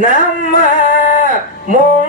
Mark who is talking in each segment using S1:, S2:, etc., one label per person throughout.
S1: ನಮ್ಮ ಮುಂದ ನಡುದುಲ್ಲೋ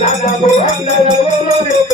S1: నగ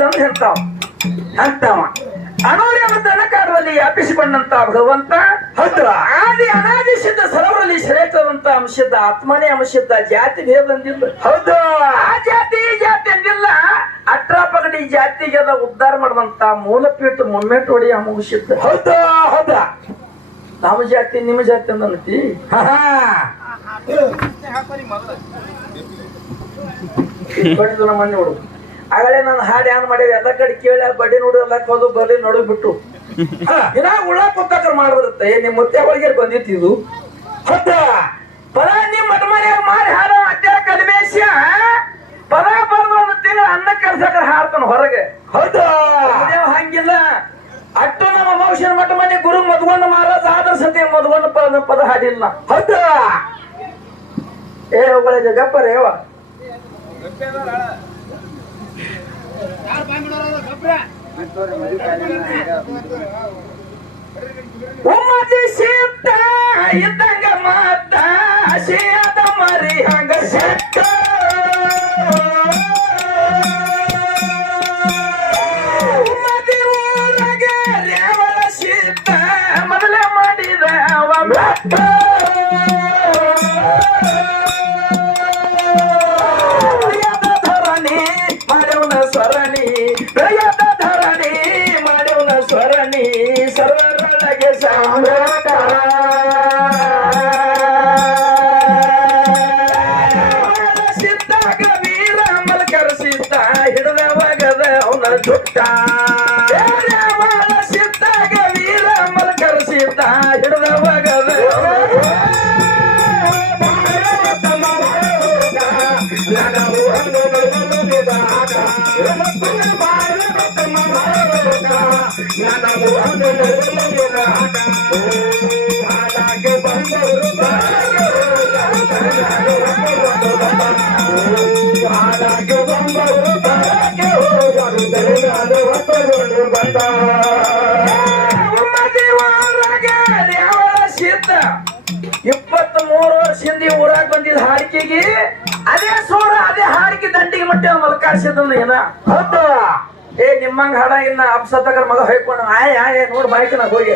S1: ಅಂತ ಹೇಳ್ತಾವ ಅಂತಾವ ಅನೂರ್ಯವ ದನಕಾರರಲ್ಲಿ ವ್ಯಾಪಿಸಿಕೊಂಡಂತ ಭಗವಂತ ಹೌದು. ಆದಿ ಅನಾದಿ ಸಿದ್ಧ ಸರವರಲ್ಲಿ ಶ್ರೇಷ್ಠದಂತ ಅಂಶದ ಆತ್ಮನೇ ಅಂಶದ ಜಾತಿ ಭೇದ ಅಂದಿಲ್ಲ ಹೌದು. ಆ ಜಾತಿ ಈ ಜಾತಿ ಅಂದಿಲ್ಲ. ಅಟ್ರಾ ಪಗಡಿ ಜಾತಿಗೆಲ್ಲ ಉದ್ಧಾರ ಮಾಡುವಂಥ ಮೂಲ ಪೀಠ ಮುಮ್ಮೆಟ್ಟು ಹೊಡಿ ಅಮುಗಿಸಿದ್ದ ಹೌದು ಹೌದ. ನಮ್ಮ ಜಾತಿ ನಿಮ್ಮ ಜಾತಿ ಅಂದನತಿ. ಅನ್ನತಿ ನಮ್ಮ ಮನೆ ನೋಡು ಆಗಲೇ ನಾನು ಹಾಡು ಏನ್ ಮಾಡಿ ಎಲ್ಲ ಕಡೆ ಕೇಳಿ ಬಡಿ ನೋಡು ಎಲ್ಲ ಕೋದು ಬರ್ಲಿ ನೋಡು ಬಿಟ್ಟು. ಇನ್ನ ಉಳ್ಳ ಕುತ್ತಾಕರ್ ಮಾಡ್ಬಿಡುತ್ತೆ ಏ ನಿಮ್ ಮುತ್ತೆ ಒಳಗೆ ಬಂದಿತ್ತು ಇದು? ಹೌದ ಪದ ನಿಮ್ ಮಠ ಮನೆಯಾಗ ಮಾರಿ ಹಾರ ಅಡ್ಡ ಕಲ್ಮೇಶ ಪದ ಬರ್ದು ಒಂದು ತಿಂಗಳ ಅನ್ನ ಕರ್ಸಕ್ರ ಹಾಡ್ತಾನ ಹೊರಗೆ. ಹೌದು? ಹಂಗಿಲ್ಲ. ಅಟ್ಟು ನಮ್ಮ ಮೌಷನ್ ಮಠ ಮನೆ ಗುರು ಮದ್ಗೊಂಡ ಮಹಾರಾಜ ಆದ್ರ ಸತಿ ಮದ್ವನ್ ಪದ ಪದ ಹಾಡಿಲ್ಲ. ಹೌದ? ಏ ಹೋಗಳ ಗಪ್ಪ ರೇವ ಉಮ್ಮದಿ ಸೀತ ಇದ್ದಂಗ ಮಾತ ಸಿಯದ ಮರಿ ಹಂಗ ಸೆಟ್ಟ ಉಮ್ಮದಿ ಊರಗ ರೇವಲ ಸೀತ ಮೊದಲೇ ಮಾಡಿದ ಅವ ಇಪ್ಪತ್ತ್ ಮೂರು ವರ್ಷದಿಂದ ಹಿಂದೆ ಊರಾಗ ಬಂದಿದ್ದ ಹಾಡಿಕೆಗೆ ಅದೇ ಸೋರ, ಅದೇ ಹಾಡಿಕೆ ದಂಡಿಗೆ ಮಟ್ಟ ಮಲ್ಕಾಡ್ಸಿದ್ನ ಏನ? ಹೌದು? ಏ, ನಿಮ್ಮಂಗ ಹಾಡ ಇನ್ನ ಅಪ್ಸತ್ತಕರ ಮಗ ಹೊಯ್ಕೊಂಡು ಆಯ್ ಆಯ್ ನೋಡ್ ಬಾಯ್ಕ ನಾ ಹೋಗಿ.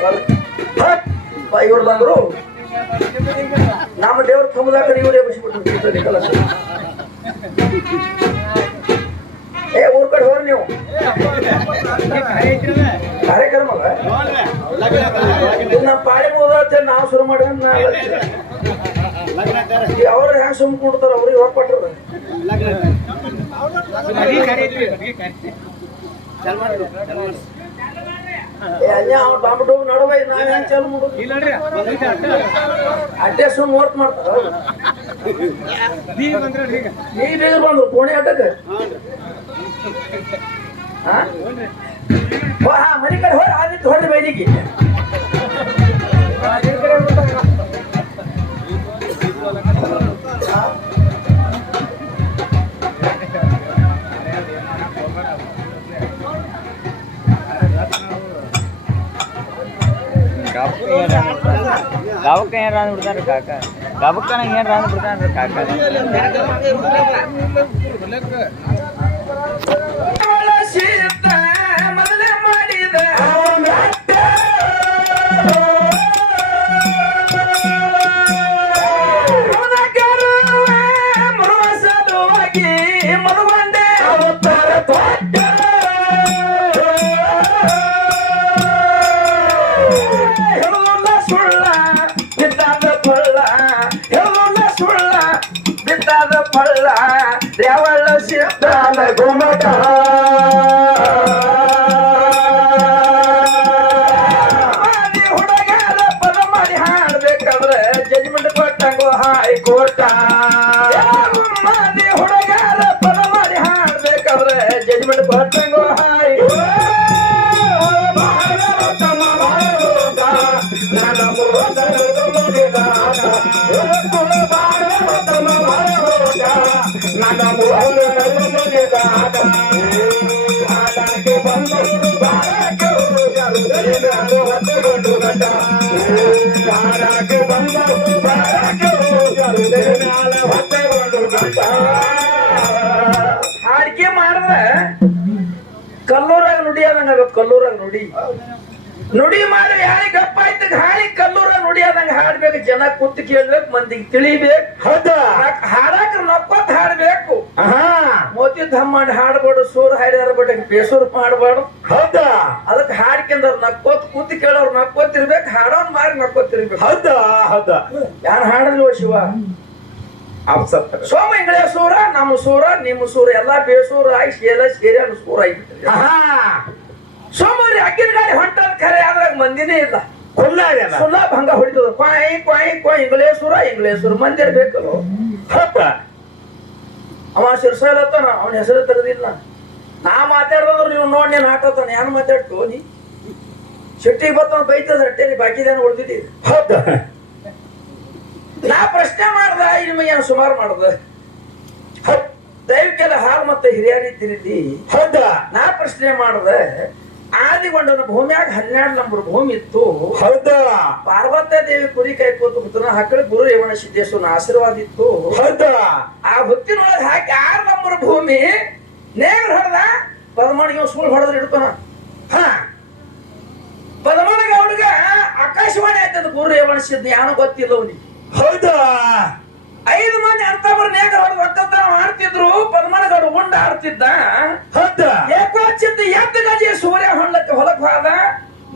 S1: ಇವ್ರು ಬಂದ್ರು. ನಮ್ಮ ದೇವ್ರ ತುಂಬದಾಕರ ಇವ್ರೇ ಬಸಿಬಿಟ್ರು ಕಲಸ. ಏ, ಊರ್ ಕಡೆ ಹೋಗ್ರಿ ನೀವು. ಕಾರ್ಯಕ್ರಮ ನಮ್ಮ ಪಾಳಿ ಹೋದ ನಾವು ಶುರು ಮಾಡಿ ಅವ್ರು ಹೆಂಗ್ ಸುಮ್ ಕೊಡ್ತಾರ, ಅವ್ರಿಗೆ ರೊಕ್ಕ ಬಾಂಬಿಟ್ಟು ನಡುವ ನಾವ್ ಹೆಂಗ್ ಚಾಲು ಮಾಡೋದು ಅಡ್ಡೆ ಸುಮ್ ವರ್ಕ್ ಮಾಡ್ತಾರ ಬೇಗ ಬಂದ್ರು ಕೋಣೆ ಅಡ್ಡಕ್ಕೆ ಹಾ ಮನೆ ಕಡೆ ಹೋಗಿ ಆದಿತ್ತು ಹೊರಗೆ ಬೈಲಿಕ್ಕೆ.
S2: ಗಾವಕ್ಕ ಏನ್ ರಾಂದ್ ಬಿಡ್ತಾನ್ರಿ ಕಾಕ? ಗಾವಕ್ಕನ ಏನ್ ರಾಂದ್ ಬಿಡ್ತಾನ್ರಿ ಕಾಕ?
S1: फळला देवाला शिंदाला घुमटा ಹಾಡಿಕೆ ಮಾಡಿದ್ರೆ ಕಲ್ಲೂರಾಗ ನುಡಿ ಆದಂಗ ಕಲ್ಲೂರಾಗ ನುಡಿ. ನುಡಿ ಮಾಡಿ ಯಾರಿ ಗಪ್ಪ ಆಯ್ತು ಹಾಡಿ ಕಲ್ಲೂರ ನುಡಿ ಆದಂಗ ಹಾಡ್ಬೇಕು. ಜನ ಕೂತು ಕೇಳ್ಬೇಕು ಮಂದಿಗೆ ತಿಳಿಬೇಕು.
S3: ಹೌದಾ?
S1: ಹಾಡಾಕ ನಕ್ಕೊತ್ ಹಾಡ್ಬೇಕು. ಮೋತಿ ಧಮ್ ಮಾಡಿ ಹಾಡ್ಬಾರ್ದು ಸೂರ್ ಹಾಡ್ಯಾರ ಬಟ್ಟೆ ಬೇಸೂರ್ ಮಾಡ್ಬಾರ್ದು
S3: ಹೌದಾ?
S1: ಅದಕ್ಕೆ ಅವ್ರು ನಕ್ಕೋತ್ ಕೂತು ಕೇಳೋರ್ ನಕ್ಕೋತಿರ್ಬೇಕು ಹಾಡೋನ್ ಮಾರಿ ನಕ್ಕೋತಿರ್ಬೇಕು
S3: ಹೌದ? ಹೌದಾ?
S1: ಯಾರು ಹಾಡಲ್ವ ಶಿವ? ಸೋಮ ಇಂಗಳ ಸೂರ ನಮ್ಮ ಸೂರ ನಿಮ್ಮ ಸೂರ ಎಲ್ಲಾ ಬೇಸೂರ ಆಗಿ ಸೇರ ಸೇರಿ ಅನ್ನೋ ಸೂರ ಆಗಿಬಿಟ್ರಿ
S3: ಆಹಾ.
S1: ಸೋಮವಾರಿ ಅಕ್ಕಿನ ಗಾಡಿ ಹೊಂಟಾರ ಖರೆ ಅದ್ರಾಗ ಮಂದಿನೇ ಇಲ್ಲ.
S3: ಕುಲ್ಲಾಗ್ಯದ
S1: ಸುಳ್ಳ ಭಂಗ ಹೊಡಿತದ. ಕ್ವಾಯ್ ಕ್ವಾಯ್ ಕ್ವಾಯ್ ಇಂಗ್ಲೇಶ್ವರ ಇಂಗ್ಲೇಶ್ವರ ಮಂದಿರ ಬೇಕಲ್ಲ?
S3: ಹೌದ
S1: ಅವ ಶಿರ್ಸಲತ್ತ ಅವನ ಹೆಸರು ತೆಗೆದಿಲ್ಲ. ನಾ ಮಾತಾಡಿದ್ರು ನೀವು ನೋಡಿ ನೀನು ಆಟತಾನ ಏನು ಮಾತಾಡ್ತು ನೀ? ಸಿಟ್ಟಿಗೆ ಬತ್ತ ಬೈತದ ಅಟ್ಟೇಲಿ ಬಾಕಿದೇನು ಉಳ್ದಿದ್ದೀವಿ
S3: ಹೌದ?
S1: ನಾ ಪ್ರಶ್ನೆ ಮಾಡ್ದ ನಿಮಗೆ ಏನು ಸುಮಾರು ಮಾಡ್ದ. ದೈವಕ್ಕೆಲ್ಲ ಹಾಲು ಮತ್ತೆ ಹಿರಿಯರಿ ತಿರುಗಿ
S3: ಹೌದ?
S1: ನಾ ಪ್ರಶ್ನೆ ಮಾಡ್ದೆ ಆದಿಗೊಂಡನ ಭೂಮಿಯಾಗ ಹನ್ನೆರಡು ನಂಬರ್ ಭೂಮಿ ಇತ್ತು.
S3: ಹೌದ?
S1: ಪಾರ್ವತ ದೇವಿ ಕುರಿ ಕೈ ಕೂತು ಹುತ್ತನ ಹಾಕಳಿ ಗುರು ರೇವಣ ಸಿದ್ದೇಶ್ವರನ ಆಶೀರ್ವಾದ ಇತ್ತು.
S3: ಹೌದ?
S1: ಆ ಹುತ್ತಿನೊಳಗೆ ಹಾಕಿ ಆರು ನಂಬರ್ ಭೂಮಿ ನೇರ ಹೊಡೆದ ಪದಮಾಣಿಗೆ ಸುಳ್ಳು ಹೊಡೆದ್ರೆ ಇಡ್ತಾನ
S3: ಹಾ.
S1: ಅವನಿಗೆ ಆಕಾಶವಾಣಿ ಆಯ್ತದ ಗುರು ರೇವಣ ಸಿದ್ಧ ಯಾನು ಗೊತ್ತಿಲ್ಲ ಅವನಿಗೆ.
S3: ಹೌದ?
S1: ಐದು ಮಂದಿ ಅಂತ ನೇಗ್ರ ಹೊಡೆದು ಒಕ್ಕಲ್ತನ ಮಾಡ್ತಿದ್ರು ಪದಮಾನಗೌಡ ಉಂಡ ಆಡ್ತಿದ್ದ. ಏಕೋಚಿದ್ದ ಎದ್ದು ಗಜಿ ಸೂರ್ಯ ಹೊಂಡಕ್ಕೆ ಹೊಲಕ್ ಹೋದ.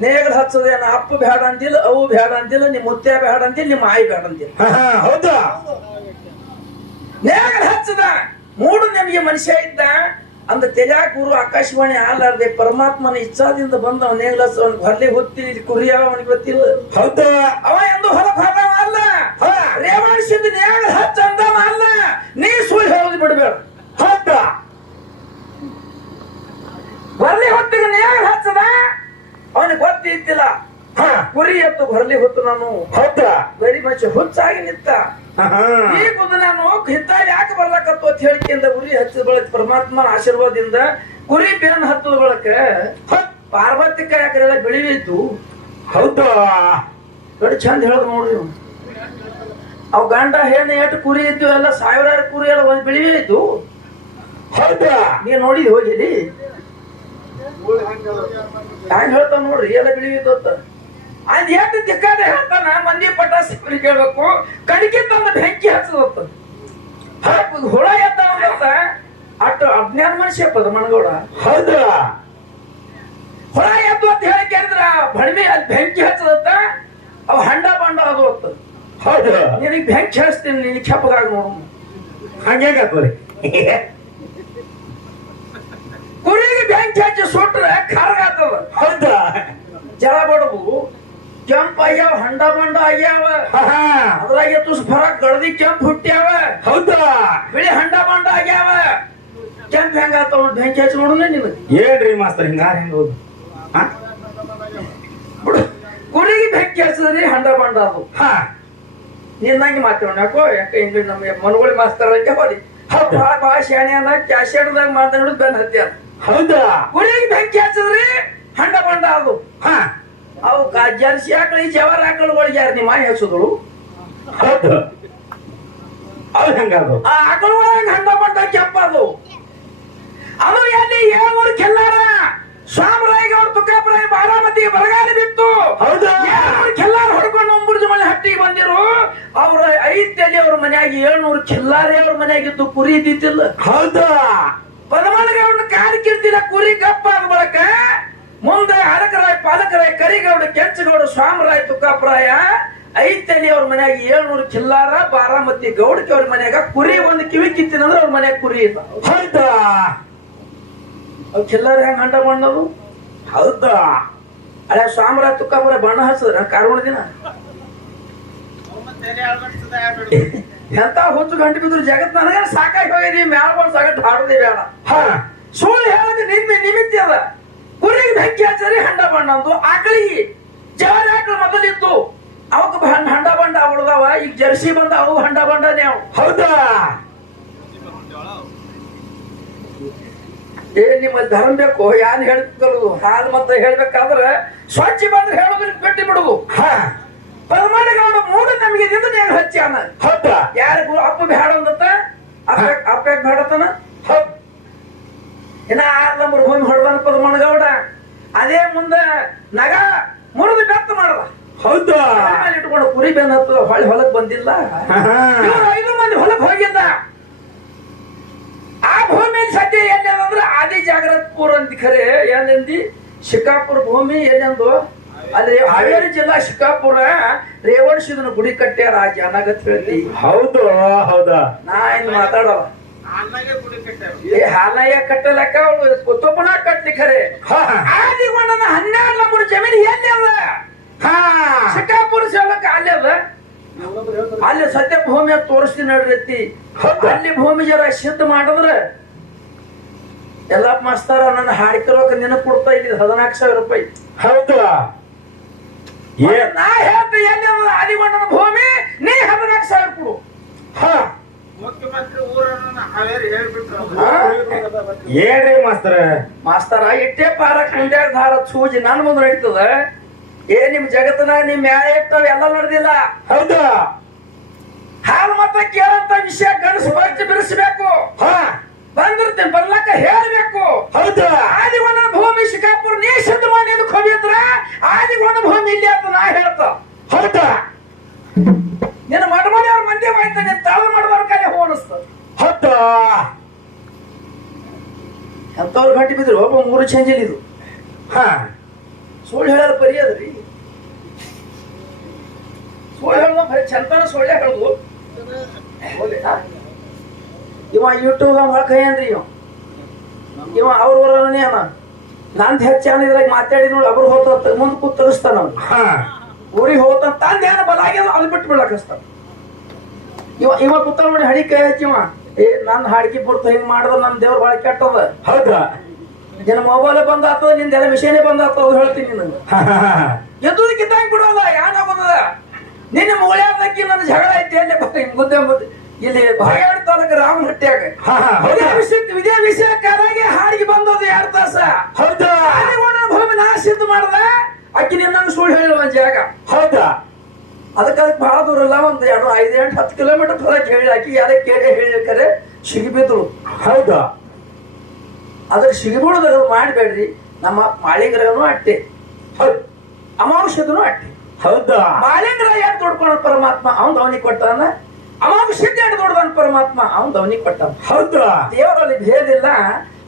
S1: ನೇಗಲ್ ಹಚ್ಚದೇನ ಅಪ್ಪ ಬೇಡ ಅಂದಿಲ್ಲ ಅವು ಬೇಡ ಅಂದಿಲ್ಲ ನಿಮ್ಮ ಮುತ್ಯ ಬೇಡ ಅಂದಿಲ್ಲ ನಿಮ್ಮ ಆಯಿ ಬೇಡ ಅಂದಿಲ್ಲ.
S3: ಹಾ ಹೌದ?
S1: ನೇಗಲ್ ಹಚ್ಚದ. ಮೂಡು ನಿಮಗೆ ಮನುಷ್ಯ ಇದ್ದ. ಅಂದ ತೆಜಾ ಗುರು ಆಕಾಶವಾಣಿ ಆಲಾರ್ದೆ ಪರಮಾತ್ಮನ ಇಚ್ಛಾದಿಂದ ಬಂದ ಹಚ್ಚ ನೇಗಲ ಹೊರಲಿ ಹೊತ್ತಿ ಕುರಿಯ ಅವನಿಗೆ ಗೊತ್ತಿಲ್ಲ.
S3: ಹೌದ?
S1: ಅವ ಎಂದು ಹೊಲಕ್ ಹೋದವ. ಅಲ್ಲೇ ಮಾಡಿಸಿದ ನೇಳು ಹಚ್ಚ ಅಂತ ಅಲ್ಲ. ನೀ ಸುಳಿ ಹೇಳುದು ಬಿಡ್ಬೇಡ.
S3: ಹತ್ತ
S1: ಬರ್ಲಿ
S3: ಹೊತ್ತಿಗೆ ನೇರ ಹಚ್ಚದ?
S1: ಅವನಿಗೆ ಗೊತ್ತಿತ್ತಿಲ್ಲ ಕುರಿ ಎತ್ತು ಹೊರಲಿ ಹೊತ್ತು ನಾನು.
S3: ಹೊತ್ತ
S1: ಗಡಿ ಮಚ್ಚಿ ಹುಚ್ಚಾಗಿ
S3: ನಿತ್ತ
S1: ಈ ಕುದು ನಾನು ಹಿತ್ತ ಯಾಕೆ ಬರ್ಲಾಕತ್ತು ಅಂತ ಹೇಳಿಕೆಯಿಂದ ಉರಿ ಹಚ್ಚದ ಬಳಕ ಪರಮಾತ್ಮನ ಆಶೀರ್ವಾದದಿಂದ ಕುರಿ ಬೆನ್ನ ಹತ್ತದ ಬಳಕ ಪಾರ್ವತಿ ಯಾಕರೆಲ್ಲ ಬೆಳಿವಿತ್ತು
S3: ಹೌದಾ?
S1: ದೊಡ್ಡ ಚಂದ ಹೇಳೋದು ನೋಡ್ರಿ ಅವ್ ಗಂಡ ಹೆಣ್ಣು ಎಷ್ಟು ಕುರಿ ಇದ್ದು ಎಲ್ಲ ಸಾವಿರಾರು ಕುರಿ ಎಲ್ಲ ಒಂದ್ ಬೆಳಿ ಇದ್ದು.
S3: ಹೌದಾ?
S1: ನೀನ್ ನೋಡಿ ಹೋಗಿರಿ ಹೆಂಗ್ ಹೇಳ್ತಾನ ನೋಡ್ರಿ ಎಲ್ಲ ಬಿಳಿ ಅಂತ. ಅದ್ ಎಷ್ಟು ದಿಕ್ಕಾದ ಹೇಳ್ತಾನ ಮಂದಿ ಪಟಾಸಿ ಕುರಿ ಕೇಳ್ಬೇಕು. ಕಡಿಕೆ ತಂದ ಬೆಂಕಿ ಹಚ್ಚದತ್ತ ಹುಳ ಎತ್ತ ಅಟ್ಟು ಅಜ್ಞಾನ ಮನುಷ್ಯ ಪದ ಮಣಗೌಡ
S3: ಹೌದಾ?
S1: ಹುಳ ಎದ್ದು ಅಂತ ಹೇಳಿ ಕೇಳಿದ್ರ ಬಣ್ಮಿ ಅಲ್ಲಿ ಬೆಂಕಿ ಹಚ್ಚದತ್ತ ಅವ್ ಹಂಡ ಬಂಡ ಅದು ಅಂತ.
S3: ಹೌದು.
S1: ನಿನಗೆ ಬೆಂಚ್ ಹಚ್ತೀನಿ ನಿನಗೆ ಕೆಪ್ಪಗಾಗಿ ನೋಡು.
S3: ಹಂಗೇಗಾಗ್ತದೆ
S1: ಕುರಿಗೆ ಬೆಂಕಿ ಹಚ್ಚಿ ಸುಟ್ರೆ ಕರಗಾತದ
S3: ಹೌದಾ?
S1: ಜಲ ಬಡವು. ಕೆಂಪ ಅಯ್ಯಾವ ಹಂಡ ಮಂಡ
S3: ಹಾ.
S1: ಅದ್ರಾಗ ತುಸ್ ಫರಕ್ ಗಡದಿ ಕೆಂಪ್ ಹುಟ್ಟ್ಯಾವ.
S3: ಹೌದ?
S1: ಬಿಳಿ ಹಂಡ ಮಂಡ ಆಗ್ಯಾವ. ಕೆಂಪ್ ಹೆಂಗಾತಾವ ಬೆಂಕಿ ಹಚ್ಚಿ ನೀನು ನಿನಗೆ?
S3: ಏನ್ರಿ ಮಾಸ್ತರ್ ಹಿಂಗಾರ ಹೆಂಗ ಹೌದು
S1: ಕುರಿಗೆ ಬೆಂಕಿ ಹಚ್ಚದ್ರಿ ಹಂಡ ಮಂಡ ಅದು.
S3: ಹಾ.
S1: ನಿನ್ನಂಗೆ ಮಾತಾಡೋಣಕೋ ಯಾಕೋ ಹಿಂಗೆ ನಮಗೆ ಮನಗೋಳಿ ಮಾಸ್ತರ್ ಅಂತ ಹೋದಿ?
S3: ಹೌದು.
S1: ಭಾಳ ಭಾಳ ಶಾಣೆ ಅನ್ನ ಕ್ಯಾಶೆಡ್ದಾಗ ಮಾತಾಡೋದು ಬೆನ್ ಹತ್ಯ
S3: ಹೌದಾ?
S1: ಕುರಿಗೆ ಬೆಂಕಿ ಹಚ್ಚದ್ರಿ? ಹಂಡ ಬಂಡ ಅದು.
S3: ಹಾ.
S1: ಅವು ಕಾ- ಜರ್ಸಿ ಆಕಳು ಈ ಜವಾರ ಆಕಳು ಒಳಗೆ ಯಾರು ನಿಮ್ಮ ಮಾಯಿ ಹಚ್ಚುದ್ರು
S3: ಹೌದು. ಅದು ಹೆಂಗಾದ್ರು
S1: ಆ ಆಕಳು ಒಳಗೆ ಹಂಡ ಬಂಡ ಕೆಪ್ಪದು ಅದು? ಎಲ್ಲಿ ಏಳ್ನೂರು ಕೆಲ್ಲಾರ? ಸ್ವಾಮರಾಯಗೌಡ ತುಕಾಪುರಾಯ ಬಾರಾಮತಿ ಬರಗಾಲ ಬಿತ್ತು.
S3: ಹೌದು?
S1: ಕೆಲ್ಲಾರ ಹೊಡ್ಕೊಂಡು ಮನೆ ಹಟ್ಟಿಗೆ ಬಂದಿರು. ಅವ್ರ ಐತಲಿ ಅವ್ರ ಮನ್ಯಾಗ ಏಳ್ನೂರು ಚಿಲ್ಲಾರಿ ಅವ್ರ ಮನ್ಯಾಗ ಇದ್ದು ಕುರಿ ಇದ್ದಿದ್ದಿಲ್ಲ.
S3: ಹೌದಾ?
S1: ಪದಮಲಗೌಡ ಅವ್ನ ಕಿರ್ತಿಲ್ಲ ಕುರಿ ಗಪ್ಪ ಆದ ಬಳಕ ಮುಂದೆ ಹರಕರಾಯ್ ಪಾಲಕರಾಯ್ ಕರಿಗೌಡ ಕೆಂಚಗೌಡ ಸ್ವಾಮರಾಯ್ ತುಕ್ಕಾಪ್ರಾಯ ಐತಲಿ ಅವ್ರ ಮನ್ಯಾಗ ಏಳ್ನೂರು ಚಿಲ್ಲಾರ ಬಾರಾಮತಿ ಗೌಡಕ್ಕೆ ಅವ್ರ ಮನ್ಯಾಗ ಕುರಿ ಒಂದು ಕಿವಿ ಕಿತ್ತಿನಂದ್ರೆ ಅವ್ರ ಮನ್ಯಾಗ ಕುರಿ ಇಲ್ಲ.
S3: ಹೌದಾ?
S1: ಅವ್ ಚಿಲ್ಲಾರ ಹೆಂಗ್ ಹಂಡ ಬಣ್ಣದು
S3: ಹೌದಾ?
S1: ಅಲ್ಲ ಸ್ವಾಮರಾಯ್ ತುಕಾಪುರ ಬಣ್ಣ ಹಚ್ಚದ್ರ ಕಾರಣ ದಿನ? ಎಂತ ಹುಚ್ಚು ಗಂಟು ಬಿದ್ರು ಜಗತ್ ನನಗ ಸಾಕಾಗಿ ಹೋಗಿದೀವಿ ಮ್ಯಾಲ ಬಂದ್ ಸಾಕಟ್ ಹಾಡುದೇ ಬೇಡ.
S3: ಹಾ.
S1: ಸುಳ್ಳು ಹೇಳದ್ ನಿಮ್ಮ ನಿಮಿತ್ತ ಅದ ಕುರಿಗೆ ಬೆಂಕಿ ಹಚ್ಚರಿ ಹಂಡ ಬಂಡ ಅಂತು ಆಕಳಿಗೆ ಜವಾರಿ ಆಕಳು ಮೊದಲಿತ್ತು. ಅವಕ್ ಹಂಡ ಬಂಡ ಉಳ್ದಾವ. ಈಗ ಜರ್ಸಿ ಬಂದ ಅವು ಹಂಡ ಬಂಡ ನೀವು
S3: ಹೌದಾ?
S1: ಏ ನಿಮ್ಮಲ್ಲಿ ಧರ್ಮ ಬೇಕು? ಯಾನ್ ಹೇಳ್ಬೇಕು ಹಾಲು ಮತ್ತೆ ಹೇಳ್ಬೇಕಾದ್ರೆ ಸ್ವಚ್ಛ ಬಂದ್ರೆ ಹೇಳೋದ್ರ ಬಿಟ್ಟು ಬಿಡುದು
S3: ಹಾ.
S1: ಪರಮಾಣಗೌಡ ಮೂಡ ನಮಗೆ ನಿಂದ ಹಚ್ಚಾನ
S3: ಯಾರ
S1: ಯಾರಿಗೂ ಅಪ್ಪ ಬೇಡ ಅಂದತ್ತ ಅಪ್ಪ ಯಾಕೆ ಬೇಡತನ? ಇನ್ನ ಆರ್ ನಂಬರ್ ಭೂಮಿ ಹೊಡೆದನ ಪದಮಣಗೌಡ ಅದೇ ಮುಂದ ನಗ ಮುರಿದು ಬೆತ್ತ ಮಾಡದ.
S3: ಹೌದಾ?
S1: ಇಟ್ಕೊಂಡು ಕುರಿ ಬೆನ್ನ ಹತ್ತದ ಹೊಳ್ಳಿ ಹೊಲಕ್ ಬಂದಿಲ್ಲ. ಐದು ಮಂದಿ ಹೊಲಕ್ ಹೋಗಿದ್ದ. ಆ ಭೂಮಿ ಸದ್ಯ ಎಲ್ಲಿ ಅಂದ್ರೆ ಆದಿ ಪೂರ್ ಅಂತ ಖರೆ ಏನಂದಿ ಶಿಕಾಪುರ ಭೂಮಿ ಎಲ್ಲೆಂದು ಅಲ್ಲಿ ಹಾವೇರಿ ಜಿಲ್ಲಾ ಶಿಕಾಪುರ ರೇವಣಸಿದನ ಗುಡಿ ಕಟ್ಟ್ಯಾರ ಆ ಜನಾಗತ್ ಹೇಳ್ತಿ
S3: ಹೌದು ಹೌದಾ?
S1: ನಾ ಇನ್ ಮಾತಾಡವ ಏ ಹಾಲಯ್ಯ ಕಟ್ಟಲಕ್ಕ ಅವಳು ಕೊತ್ತೊಬ್ಬನ ಕಟ್ಟಲಿ ಖರೆ.
S3: ಹಾ
S1: ಆದಿಗೊಂಡನ ಹನ್ನೆರಡು ನಂಬರ್ ಜಮೀನು ಎಲ್ಲಿ ಅದ?
S3: ಹಾ.
S1: ಶಿಕಾಪುರ ಸೇವಕ ಅಲ್ಲಿ ಅದ? ಅಲ್ಲಿ ಸತ್ಯ ಭೂಮಿ ತೋರಿಸಿ ತೋರಿಸ್ತೀನಿ ನೋಡ್ರಿ
S3: ಹೌದಾ?
S1: ಅಲ್ಲಿ ಭೂಮಿ ಜರ ಸಿದ್ಧ ಮಾಡಿದ್ರ? ಎಲ್ಲಾ ಮಾಸ್ತಾರ ನನ್ನ ಹಾಡಿಕರೋಕ ನೆನಪು ಕೊಡ್ತಾ ಇಲ್ಲಿ ಹದಿನಾಲ್ಕು ಸಾವಿರ ರೂಪಾಯಿ.
S3: ಹೌದಾ?
S1: ನಾ ಹೇಳ್ತಿ ಎಲ್ಲಿ ಅದ ಭೂಮಿ? ನೀ ಹದಿನಾಲ್ಕು ಸಾವಿರ ಕೊಡು.
S3: ಹಾ.
S2: ಮುಖ್ಯಮಂತ್ರಿ ಊರನ್ನ ಹಾವೇರಿ ಹೇಳ್ಬಿಟ್ರು?
S3: ಏನ್ರಿ ಮಾಸ್ತರ?
S1: ಮಾಸ್ತರ ಇಟ್ಟೆ ಪಾರಕ್ ಮುಂದೆ ಧಾರ ಸೂಜಿ ನನ್ ಮುಂದೆ ನಡೀತದ. ಏ ನಿಮ್ ಜಗತ್ತನ ನಿಮ್ ಮ್ಯಾಲೆ ಇಟ್ಟವ್ ಎಲ್ಲ ನಡೆದಿಲ್ಲ.
S3: ಹೌದು?
S1: ಹಾಲ್ ಮತ್ತೆ ಕೇಳಂತ ವಿಷಯ ಗಣಸ ಬರ್ತಿ ಬಿಡಿಸ್ಬೇಕು
S3: ಹಾ.
S1: ಬಂದಿರ್ತೀನಿ ಬರ್ಲಕ್ಕ ಹೇಳ್ಬೇಕು.
S3: ಹೌದು?
S1: ಆದಿವನ ಭೂಮಿ ಶಿಕಾಪುರ ನೀ ಸಿದ್ಧ ಹೋಗಿದ್ರ ಆದಿಗೊಂಡ ಭೂಮಿ ಇಲ್ಲಿ ಅಂತ ನಾ ಹೇಳ್ತ.
S3: ಹೌದಾ?
S1: ನಿನ್ನ ಮಠ ಮನೆಯವ್ರ ಮಂದಿ ಹೋಯ್ತ ನೀನ್ ತಾಳ ಮಾಡಬಾರ ಕಾಲೇ ಹೋ ಅನಿಸ್ತ.
S3: ಹೌದಾ?
S1: ಎಂತವ್ರು ಗಂಟೆ ಬಿದ್ರು ಒಬ್ಬ ಮೂರು ಚೇಂಜಲ್ ಇದು
S3: ಹಾ.
S1: ಸುಳ್ಳು ಹೇಳೋದು ಪರಿ ಅದ್ರಿ ಸುಳ್ಳು ಹೇಳುವ ಬರೀ ಚಂತನ ಸುಳ್ಳೆ ಹೇಳುದು? ಇವ ಯೂಟ್ಯೂಬ್ ಕೈಯನ್ರಿ ಇವ. ಇವ ಅವ್ರ ಊರನೇ ಅವ. ನಂದ್ ಹೆಚ್ಚಾನ ಇದ್ರಾಗ ಮಾತಾಡಿ ನೋಡಿ ಅವ್ರು ಹೋತ ಮುಂದ್ ಕೂತ್ ತಗಸ್ತಾನ ಅವ್ನು.
S3: ಹಾ.
S1: ಊರಿಗೆ ಹೋತ ತಂದ ಏನ ಬಲ ಆಗ್ಯದ ಅದು ಬಿಟ್ಟು ಬಿಡಕಸ್ತಾನ ಇವ ಇವ ಕೂತ ನೋಡಿ ಹಡಿ ಕೈ ಹಚ್ಚಿವ ಏ ನನ್ ಹಾಡಿಕೆ ಬಿಡ್ತು ಹಿಂಗ್ ಮಾಡಿದ್ರ ನಮ್ ದೇವ್ರ ಬಾಳ ಕೆಟ್ಟದ.
S3: ಹೌದಾ
S1: ನಿನ್ನ ಮೊಬೈಲ್ ಬಂದ್ ಆಗ್ತದ ನಿಂದೆಲ್ಲ ವಿಷಯನೇ ಬಂದ್ ಆಗ್ತದ ಹೇಳ್ತೀನಿ ನಿನಗೆ.
S3: ಹಾ
S1: ಹಿಂಗ್ ಬಿಡೋಲ್ಲ ಯಾನ ಬಂದದ ನಿನ್ನ ಮೂಳ್ಯಾದಕ್ಕಿ ನನ್ನ ಜಗಳ ಐತಿ ಅಲ್ಲಿ ಬಾ- ಮುಂದೆ ಮುಂದೆ. ಇಲ್ಲಿ ಬಾಗೇವಾಡಿ ತಾಲೂಕು ರಾಮನಹಟ್ಟಿಯಾಗ.
S3: ಹಾ ಹಾ
S1: ವಿಜಯ ವಿಷಯಕ್ಕಾಗಿ ಹಾಡಿಗೆ ಬಂದದ್ದು ಎರಡು ತಾಸ.
S3: ಹೌದಾ?
S1: ಭೂಮಿ ನಾ ಸಿದ್ಧ ಮಾಡ್ದ ಅಕ್ಕಿ ನಿನ್ನ ಸುಳ್ಳು ಹೇಳಿ ಒಂದ್ ಜಾಗ.
S3: ಹೌದಾ?
S1: ಅದಕ್ಕೆ ಅದಕ್ಕೆ ಬಹಳ ದೂರ ಇಲ್ಲ ಒಂದು ಎರಡು ಐದು ಎಂಟು ಹತ್ತು ಕಿಲೋಮೀಟರ್ ಹೊರಗೆ ಹೇಳಿ ಆಕಿ ಯಾರೇ ಕೇಳಿ ಹೇಳಿಕರೆ ಸಿಗಿಬಿದ್ರು.
S3: ಹೌದಾ?
S1: ಅದಕ್ಕೆ ಸಿಗಿಬಿಡೋದು ಮಾಡಬೇಡ್ರಿ. ನಮ್ಮ ಮಾಳಿಂಗರನು ಅಟ್ಟೆ.
S3: ಹೌದು
S1: ಅಟ್ಟೆ.
S3: ಹೌದಾ?
S1: ಮಾಳಿಂಗರ ಯಾರು ತೊಡ್ಕೊಳ ಪರಮಾತ್ಮ? ಅವನ್ ಅವನಿಗೆ ಕೊಟ್ಟಾನ? ಅಮಾಂಶಕ್ಕೆ ಯಾರು ದೊಡ್ಡದಾನ ಪರಮಾತ್ಮ ಅವನ್ ಅವನಿಗೆ ಪಟ್ಟ
S3: ಹೌದು.
S1: ದೇವರಲ್ಲಿ ಭೇದ ಇಲ್ಲ.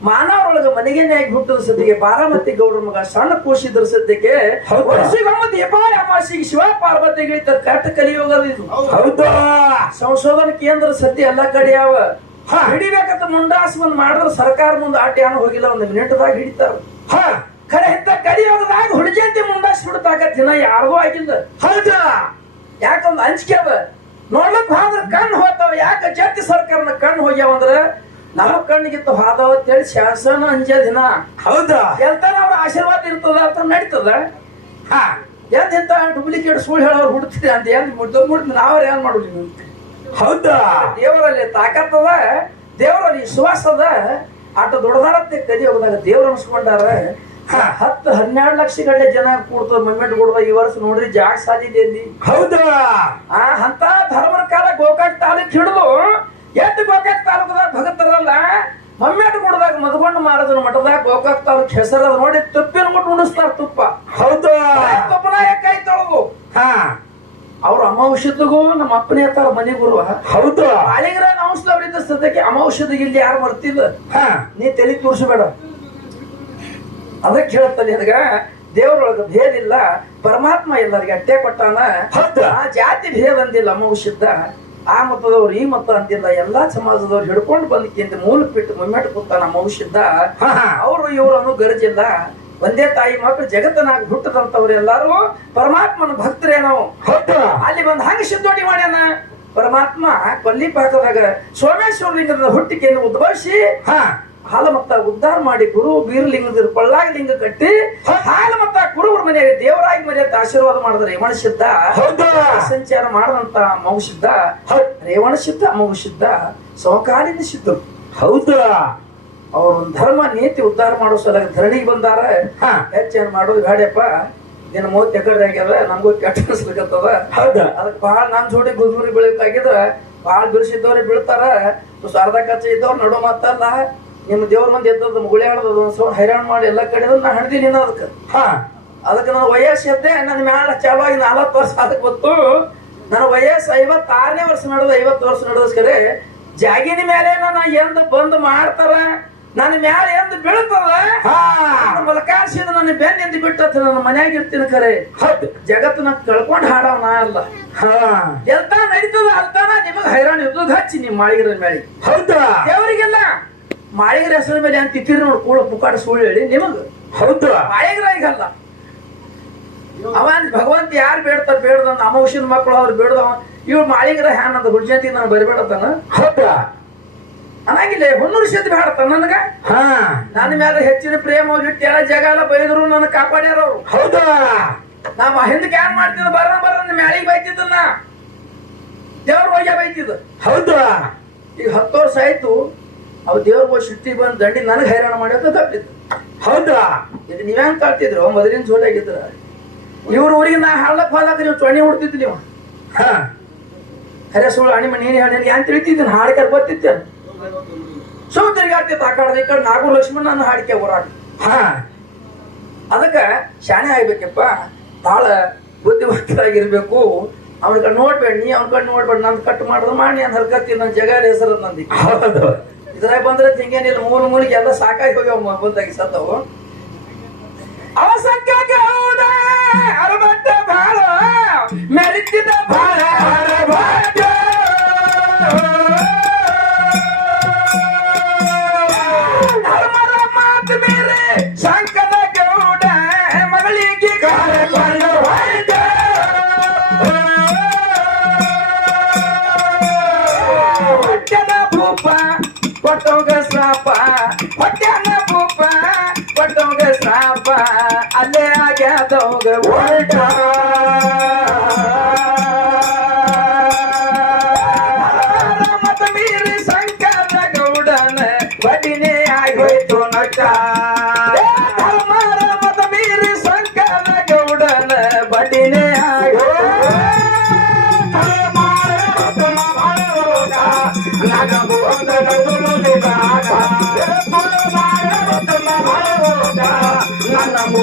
S1: ಮಾನವರೊಳಗ ಆಗಿ ಹುಟ್ಟಿದ ಸದ್ಯಕ್ಕೆ ಬಾರಾಮತಿ ಗೌಡ್ರ ಮಗ ಸಣ್ಣ ಕೂಸಿದ್ರ ಸದ್ಯಕ್ಕೆ? ವರ್ಷಗೊಮ್ಮ ದೀಪಾವಳಿ ಅಮಾಸಿಗೆ ಶಿವ ಪಾರ್ವತಿಗೆ ಕಟ್ಟ ಕಲಿಯೋಗದ ಇದು.
S3: ಹೌದಾ.
S1: ಸಂಶೋಧನಾ ಕೇಂದ್ರ ಸದ್ಯ ಎಲ್ಲಾ ಕಡೆ ಯಾವ. ಹಿಡಿಬೇಕಂತ ಮುಂಡಾಸ್ ಒಂದ್ ಮಾಡಿದ್ರೆ ಸರ್ಕಾರ ಮುಂದೆ ಆಟ ಏನೋ ಹೋಗಿಲ್ಲ ಒಂದು ಮಿನಿಟ್ದಾಗ ಹಿಡಿತಾರ.
S3: ಹಾ.
S1: ಖರೆ ಇಂತ ಕಲಿಯೋಗದಾಗ ಹುಡುಜಂತಿ ಮುಂಡಾಸ್ ಬಿಡ್ತಾಕ ದಿನ ಯಾರಿಗೂ ಆಗಿಲ್ಲ.
S3: ಹೌದಾ.
S1: ಯಾಕೊಂದ್ ಅಂಜಿಕೆ ನೋಡ್ಲಕ್ ಹೋದ್ರ ಕಣ್ಣು ಹೋಗ್ತಾವ. ಯಾಕೆ ಜಾತಿ ಸರ್ಕಾರನ ಕಣ್ಣು ಹೋಗ್ಯಾವ ಅಂದ್ರ ಕಣ್ಣಿಗಿತ್ತು ಹಾದವ ಅಂತ ಅಂತೇಳಿ ಶಾಸನ ಅಂಜ ದಿನ.
S3: ಹೌದಾ?
S1: ಎಲ್ತಾನ ಅವ್ರ ಆಶೀರ್ವಾದ ಇರ್ತದ ಅಂತ ನಡೀತದ.
S3: ಹಾ.
S1: ಎಂತ ಡೂಪ್ಲಿಕೇಟ್ ಸುಳ್ಳು ಹೇಳೋರು ಹುಡ್ತೀರಿ ಅಂತ ಏನ್ ಮುಡ್ದು ಮುಡ್ದು ನಾವ್ರ ಏನ್ ಮಾಡುದು ನೀವು?
S3: ಹೌದಾ?
S1: ದೇವರಲ್ಲಿ ತಾಕತ್ತದ ದೇವರಲ್ಲಿ ವಿಶ್ವಾಸದ ಆಟ ದೊಡ್ಡದಾರತ್ತೆ ಕದಿ ಹೋಗದಾಗ ದೇವ್ರ ಅನ್ಸ್ಕೊಂಡಾರ. ಹತ್ತು ಹನ್ನೆರಡು ಲಕ್ಷ ಗಂಟೆ ಜನ ಕೂಡ್ತದ ಮೊಮೆಂಟ್ ಕೊಡುವ ಈ ವರ್ಷ ನೋಡ್ರಿ ಜಾಗ ಸಾಧ್ಯತೆ ಅಲ್ಲಿ
S3: ಹೌದಾ
S1: ಆ ಅಂತ ಧರ್ಮರ ಕಾಲ ಗೋಕಾಕ್ ತಾಲೂಕ್ ಹಿಡಿದು ಎದ್ದು ಗೋಕಾಕ್ ತಾಲೂಕದಾಗ ಭಗತರಲ್ಲ ಮಮ್ಮೆಟ್ ಕೊಡದಾಗ ಮದ್ಕೊಂಡು ಮಾರದ್ರ ಮಠದಾಗ ಗೋಕಾಕ್ ತಾಲೂಕ್ ಹೆಸರ ನೋಡಿ ತುಪ್ಪಿನ ಕೊಟ್ಟು ಉಣಿಸ್ತಾರ ತುಪ್ಪ.
S3: ಹೌದಾ
S1: ತುಪ್ಪನಾಯಕ ಐತೊಳಗು
S3: ಹಾ.
S1: ಅವ್ರ ಅಮಾವಾಸ್ಯದಗೂ ನಮ್ಮ ಅಪ್ಪನೇ ಹತ್ತಾರ ಮನೆ ಗುರುವ.
S3: ಹೌದು
S1: ಅಲ್ಲಿಗ್ರ ಔಷಧವರಿದ್ದ ಸದ್ಯಕ್ಕೆ ಅಮಾವಶ್ಯದಿಗೆ ಇಲ್ಲಿ ಯಾರು ಬರ್ತಿಲ್ಲ.
S3: ಹಾ.
S1: ನೀ ತಲೆ ತೋರಿಸಬೇಡ. ಅದಕ್ಕೆ ಹೇಳ್ತಾನೆ ಅದಗ ದೇವರೊಳಗ ಭೇದ ಇಲ್ಲ ಪರಮಾತ್ಮ ಎಲ್ಲರಿಗೆ ಅಟ್ಟೆ ಕೊಟ್ಟಾನ ಆ ಜಾತಿ ಭೇದ ಅಂದಿಲ್ಲ ಅಮಾವಶ್ಯದ ಆ ಮತದವ್ರು ಈ ಮತ ಅಂತಿಲ್ಲ ಎಲ್ಲಾ ಸಮಾಜದವ್ರು ಹಿಡ್ಕೊಂಡು ಬಂದಕ್ಕಿಂತ ಮೂಲ ಬಿಟ್ಟು ಮುಮ್ಮೆಟ್ಟು ಕೂತಾನ
S3: ಹಾ
S1: ಅವರು ಇವರನ್ನು ಗರಜಿಲ್ಲ. ಒಂದೇ ತಾಯಿ ಮಕ್ಕಳು ಜಗತ್ತನಾಗ ಹುಟ್ಟದಂತವ್ರು ಎಲ್ಲಾರು ಪರಮಾತ್ಮನ
S3: ಭಕ್ತರೇನೋ.
S1: ಅಲ್ಲಿ ಬಂದ್ ಹಂಗ ಸಿದ್ದೋಡಿ ಮಾಡ್ಯಾನ. ಪರಮಾತ್ಮ ಕೊಲ್ಲಿ ಪಾಕದಾಗ ಸೋಮೇಶ್ವರ ಲಿಂಗದ ಹುಟ್ಟಿಕೆಯನ್ನು ಉದ್ಭವಿಸಿ
S3: ಹಾ.
S1: ಹಾಲ ಮತ್ತ ಉದ್ಧಾರ ಮಾಡಿ ಗುರು ಬೀರಲಿಂಗದ ಪಳ್ಳಾಗಿ ಲಿಂಗ ಕಟ್ಟಿ ಹಾಲ ಮತ್ತ ಗುರುವ್ರ ಮನೆಯಾಗ ದೇವರಾಗಿ ಮರ್ಯಾದ ಆಶೀರ್ವಾದ ಮಾಡಿದ ರೇವಣ ಸಿದ್ಧ
S3: ಹೌದಾ.
S1: ಸಂಚಾರ ಮಾಡದಂತ ಮಗು ಸಿದ್ಧ ರೇವಣ ಸಿದ್ಧ ಮಗು ಸಿದ್ಧ ಸಮಕಾಲೀನ ಸಿದ್ಧರು
S3: ಹೌದಾ.
S1: ಅವ್ರ ಒಂದ್ ಧರ್ಮ ನೀತಿ ಉದ್ಧಾರ ಮಾಡೋ ಸಲ ಧರಣಿಗೆ ಬಂದಾರ. ಹೆಚ್ಚೇನ್ ಮಾಡೋದು ಬೇಡಪ್ಪ. ದಿನ ಮೂವತ್ತು ಎಕರೆ ಆಗ್ಯದ ನಮಗೂ ಕೆಟ್ಟ ಅನ್ಸ್ಲಿಕತ್ತದ.
S3: ಹೌದಾ.
S1: ಅದಕ್ಕೆ ಬಹಳ ನನ್ ಜೋಡಿ ಗುಜುರಿ ಬೆಳಿಬೇಕಾಗಿದ್ರ ಬಹಳ ಬಿಡಿಸಿದ್ದವ್ರಿ ಬೀಳ್ತಾರ. ಸಾರದ ಅರ್ಧ ಕಚ್ಚ ಇದ್ದವ್ರು ನಡು ಮಾತಲ್ಲ. ನಿಮ್ಮ ದೇವ್ರ ಮಂದಿ ಎದ್ದ ಮುಗುಳಿ ಆಡೋದು ಹೈರಾಣ ಮಾಡಿ ಎಲ್ಲ ಕಡೆ ನಾ ಹಣದಿ ನಿನ್ನ ಅದಕ್ಕೆ.
S3: ಹಾ.
S1: ಅದಕ್ಕೆ ನನ್ನ ವಯಸ್ಸು ಎದ್ದೆ ನನ್ನ ಮ್ಯಾಲ ಚಾವಾಗಿ ನಾಲ್ಕು ವರ್ಷ ಅದಕ್ಕೆ ಗೊತ್ತು ನನ್ನ ವಯಸ್ಸು ಐವತ್ತಾರನೇ ವರ್ಷ ನಡೆದು ಐವತ್ತು ವರ್ಷ ನಡೆದಸ್ಕರೆ ಜಾಗಿನ ಮೇಲೆ ನನ್ನ ಎಂದ ಬಂದ್ ಮಾಡ್ತಾರ. ನನ್ನ ಮ್ಯಾಲ ಎಂದ ಬೀಳ್ತದ.
S3: ಹಾ.
S1: ನನ್ನ ಬೆನ್ನ ನನ್ನ ಬೆನ್ನಿಂದ ಬಿಟ್ಟತ್ ನನ್ನ ಮನ್ಯಾಗ ಇರ್ತೀನಿ ಖರೆ.
S3: ಹೌದು.
S1: ಜಗತ್ತನ್ನ ಕಳ್ಕೊಂಡು ಹಾಡವ್ ನಾ ಅಲ್ಲ.
S3: ಹಾ.
S1: ಎಲ್ತಾ ನಡೀತದ ಅಲ್ತಾನ ನಿಮಗ್ ಹೈರಾಣ ಇರ್ತದ ಹಚ್ಚಿ ನಿಮ್ ಮಾಡಿಗಿರ ಮೇಲೆ
S3: ಹೌದಾ?
S1: ದೇವರಿಗೆಲ್ಲ ಮಾಳಿಗರ ಹೆಸರ ಮೇಲೆ ಅಂತ ಇಟ್ಟಿರಿ ನೋಡಿ ಕೂಡ ಪುಕಾಡ ಸುಳ್ಳು ಹೇಳಿ. ನಿಮಗ್
S3: ಹೌದು.
S1: ಮಾಳಿಗರ ಈಗಲ್ಲ. ಅವನ್ ಭಗವಂತ ಯಾರು ಬೇಡ್ತಾರ ಬೇಡ್ದ ಅಮೌಷನ್ ಮಕ್ಕಳು ಅವ್ರು ಬೇಡ್ದವ ಇವ್ ಮಾಳಿಗರ ಹ್ಯಾನಂದ ಹುಡ್ಜಂತಿ ನಾನು ಬರಬೇಡತನ
S3: ಹೌದ?
S1: ಅನಾಗಿಲ್ಲ ಹುಣ್ಣೂರು ಸಿದ್ಧ ಬೇಡತ್ತ ನನಗ?
S3: ಹಾ.
S1: ನನ್ನ ಮೇಲೆ ಹೆಚ್ಚಿನ ಪ್ರೇಮ ಇಟ್ಟ ಇಟ್ಟು ಎಲ್ಲ ಜಗ ಎಲ್ಲ ಬೈದ್ರು ನನ್ನ ಕಾಪಾಡ್ಯಾರ ಅವ್ರು.
S3: ಹೌದಾ?
S1: ನಾ ಹಿಂದಕ್ಕೆ ಏನ್ ಮಾಡ್ತಿದ್ದ ಬರ ಬರ ಮ್ಯಾಳಿಗೆ ಬೈತಿದ್ದನ್ನ. ದೇವ್ರ ಹೋಗ್ಯ ಬೈತಿದ್ದು.
S3: ಹೌದಾ?
S1: ಈಗ ಹತ್ತು ವರ್ಷ ಆಯ್ತು. ಅವ್ ದೇವ್ರ ಹೋಗಿ ಸಿಟ್ಟಿ ಬಂದು ದಂಡಿ ನನಗೆ ಹೈರಾಣ ಮಾಡೋದು ತಪ್ಪಿತ್ತು.
S3: ಹೌದಾ
S1: ಇದು ನೀವೇನ್ ತಾಳ್ತಿದ್ರು? ಮೊದಲಿನ ಜೋಲಾಗಿದ್ರ ಇವ್ರ ಊರಿಗೆ ನಾ ಹಾಳಕ್ ಹೋದಾಗ ನೀವು ಚೊಣಿ ಹುಡ್ತಿದ್ರಿ ನೀವು
S3: ಹಾ.
S1: ಖರೆ ಸುಳ್ಳು ಅಣಿಮ ನೀನು ಹೇಳಿ ಏನ್ ತಿಳಿತಿದ್ದೀನಿ ಹಾಡಿಕೆ ಬರ್ತಿದ್ದೆ ಸುಮ್ ತಿರ್ಗಾಡ್ತಿತ್ತು ಆ ಕಡೆ ಈ ಕಡೆ ನಾಗು ಲಕ್ಷ್ಮಣ ನನ್ನ ಹಾಡಿಕೆ ಹೋರಾಟ.
S3: ಹಾ.
S1: ಅದಕ್ಕೆ ಶಾಣೆ ಆಗ್ಬೇಕಪ್ಪ. ಭಾಳ ಬುದ್ಧಿವಂತರಾಗಿರ್ಬೇಕು. ಅವನ ಕಡೆ ನೋಡ್ಬೇಡಿ ನೀ ಅವನ ಕಡೆ ನೋಡ್ಬೇಡಿ ನಂದು ಕಟ್ ಮಾಡಿದ್ರೆ ಮಾಡಿ ಅಂತ ಹರ್ಕತ್ತಿ ನನ್ನ ಜಗ ಹೆಸರು ನಂದಿ
S3: ಹೌದು.
S1: ಇದ್ರಾಗ ಬಂದ್ರೆ ಹಿಂಗೇನಿಲ್ಲ ಮೂಲ ಮೂಲಿಗೆ ಎಲ್ಲ ಸಾಕಾಗಿ ಹೋಗ್ಯಾವ ಬಂದಾಗಿ ಸತ್ತವು ಅವಸಂಖ್ಯಾಕ ಹೌದ ಅರಬಟ್ಟ ಬಾಳ ಮೆರಿತಿದ ಬಾಳ ಅರಬಟ್ಟ
S3: doga, one time.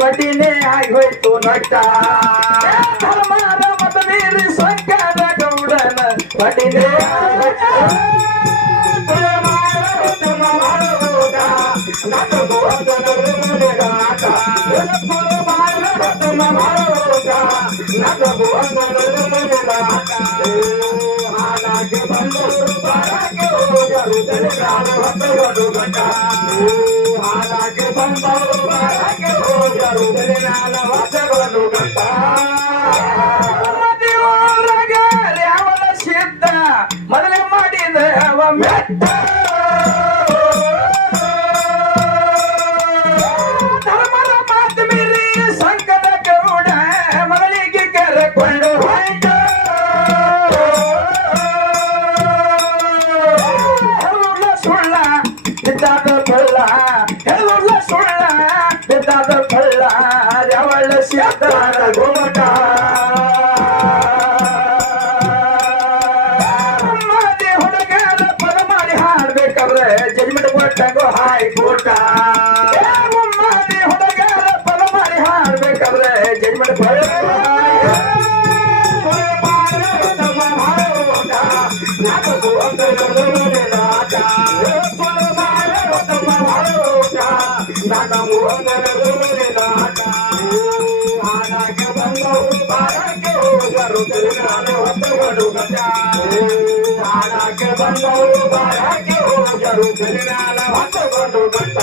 S3: ಬಡಿನೇ ಆಗೋಯ್ತು ನಟ ಧರ್ಮದ ಮತದೇರಿ ಸಂಕರ ಹಾಲಾಕೆ ಬಂದವರು ಬರಕ್ಕೆ ಹೋದರು ತೆಲೆನಾಲ ವಚವನ್ನು ಗಂಟ ಮೊದಲೇ ಮಾಡಿದ ಅವ ಮೆಟ್ಟ? వాడు జగనాల వాడు గంట